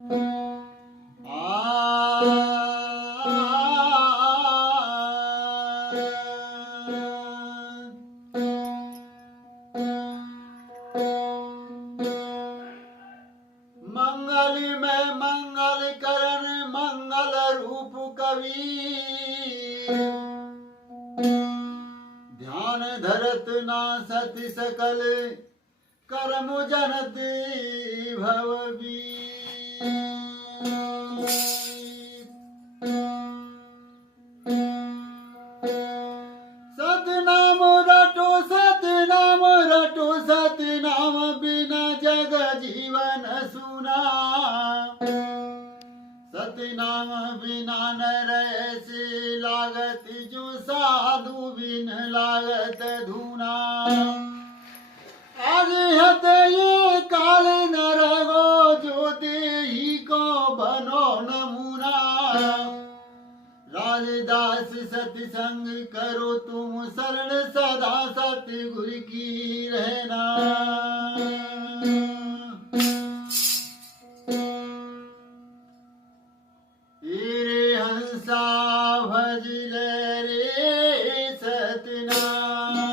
मंगल में मंगल करन मंगल रूप कवि, ध्यान धरत ना सति सकल कर्म जनत भवबी। सतनाम रटो सतनाम रटो सतनाम बिना जग जीवन सुना। सतनाम बिना न रैसे लागत जो साधु बिन लागत धूना। आगे ये काल न रहो जो देही को बनो नमूना। राजदास सत्संग करो तुम शरण सदा सतगुरु की रहना। रे हंसा भज ले रे सतनाम।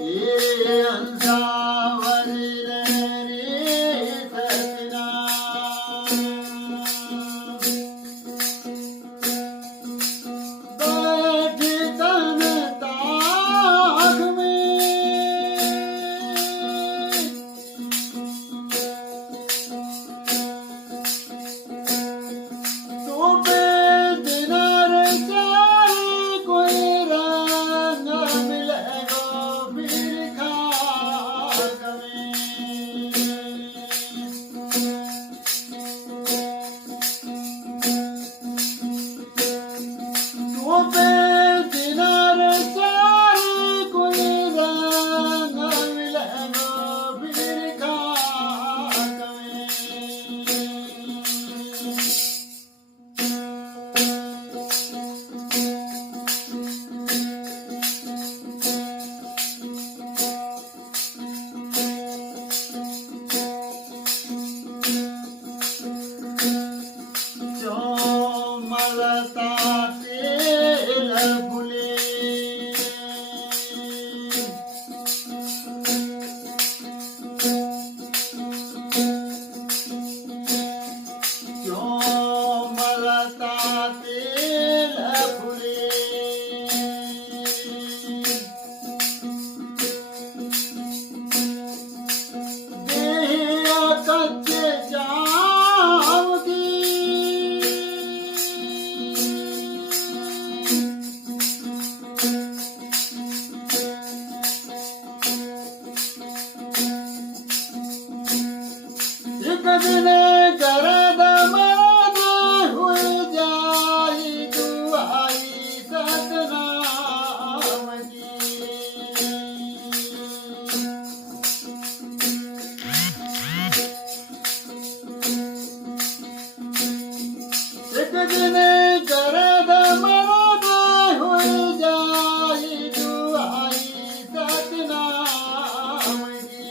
रे हंसा भज ले रे सतनाम। बैठ तन ताक में तो बेदिनार चाहे कोई रंग मिलेगा फिर खाक में। तो बेदिनार चाहे कोई रंग मिलेगा फिर खाक में। चोमलता तेल फुले, चोमलता तेल फुले। देह कच्चे जाम की, एक दिन गरद मरद हुई जाई दुआई सतनाम की। एक दिन गरद मरद हुई जाई दुआई सतनाम की।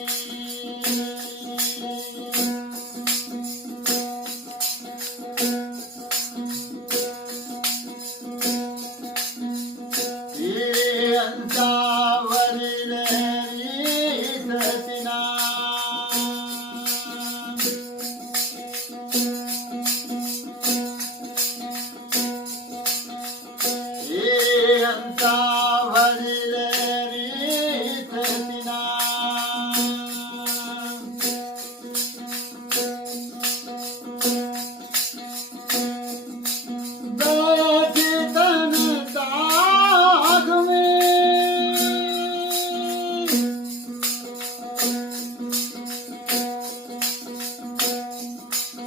ये अंसावर लहरी सतनाम। ये अंसावर लहरी सतनाम। बैठ तन ताक में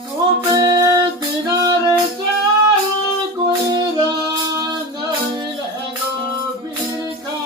तो बेदिनार चाहे कोई रंग मिलेगा फिर खा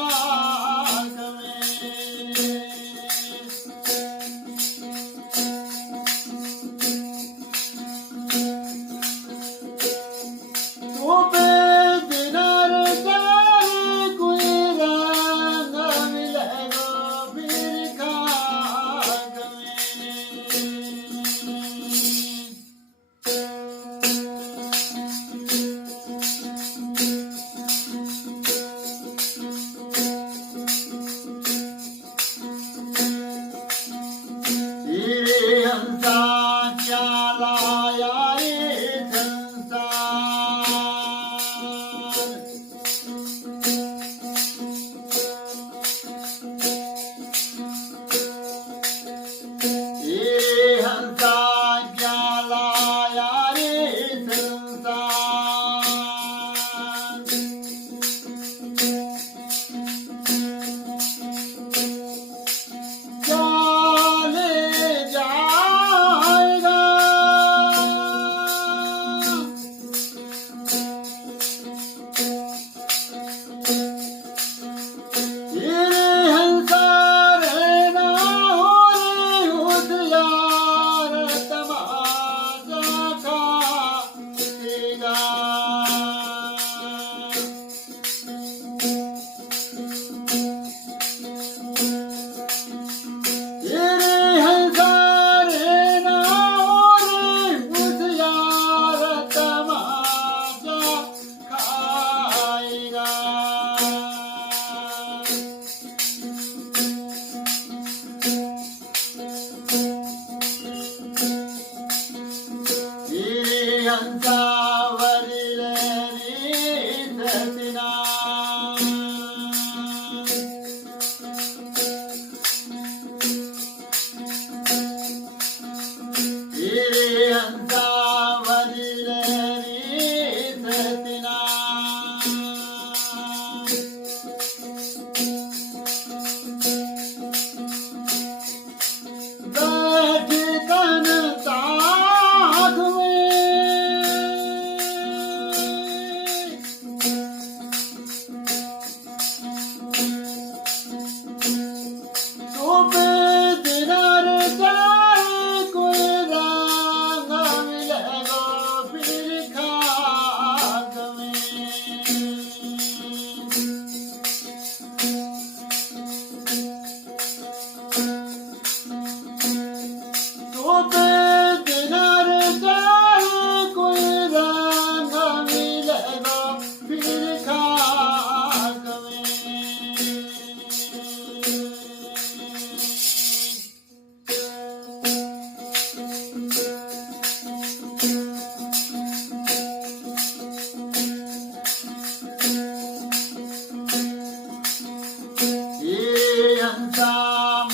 हंसा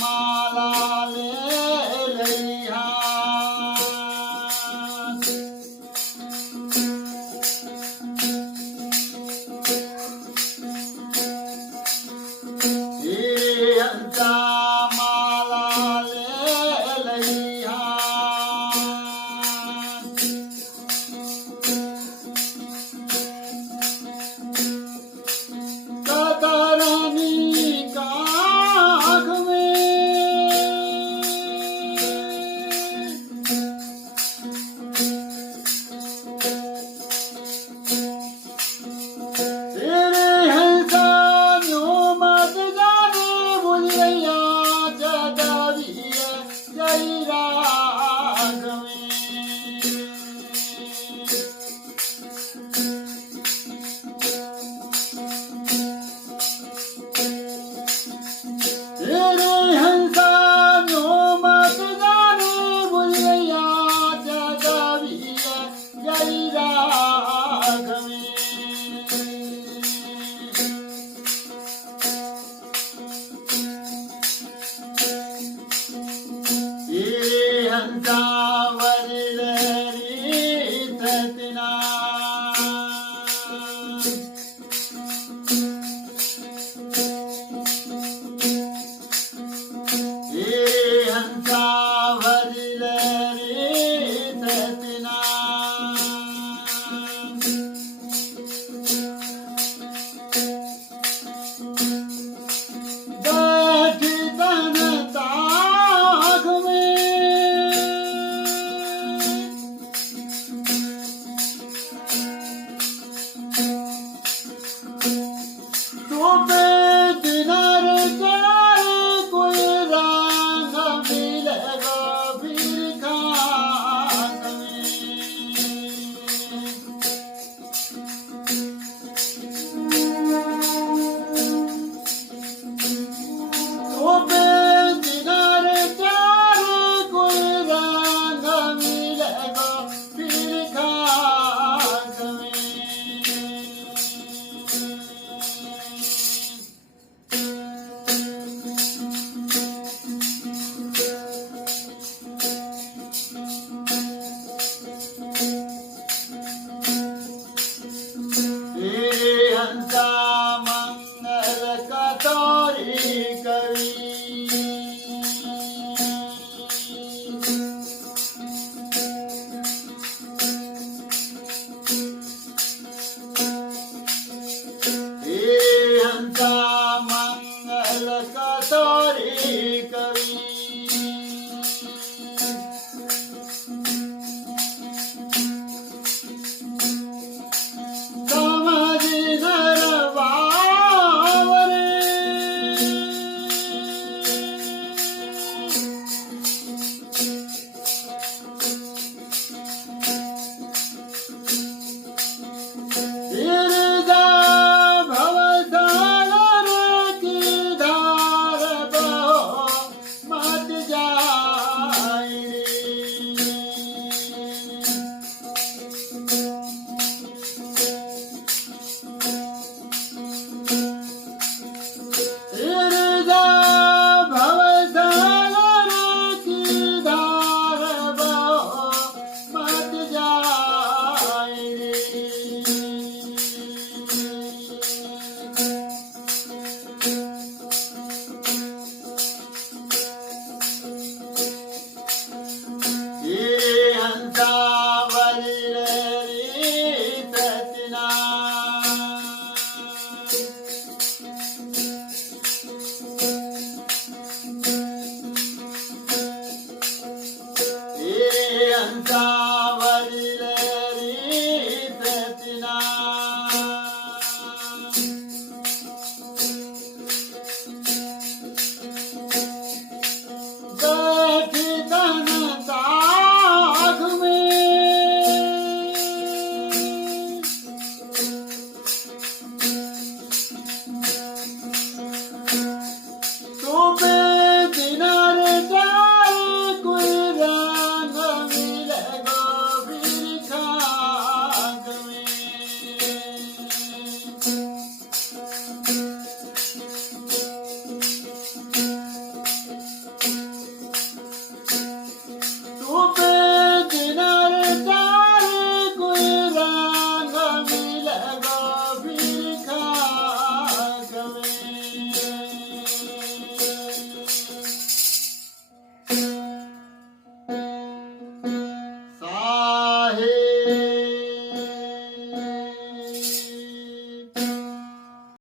माला ले लइहा हंसा माला ले लइहा कतरनी काख में तेरे हंसा न्यो मत जाने भूलिया जगविया जय राघव तेरे हंसा न्यो मत जाने भूलिया जगविया जय राघव ये हंसा वरिल रीतना ये हंसा वरिल रीतना बैठी तन ताख में तो पे दिनार चढ़ाए कोई रंग मिलेगा फिर खाक तो पे दिनार चढ़ाए कोई रंग मिलेगा फिर खाक हंसा मंगल कतौरी कवि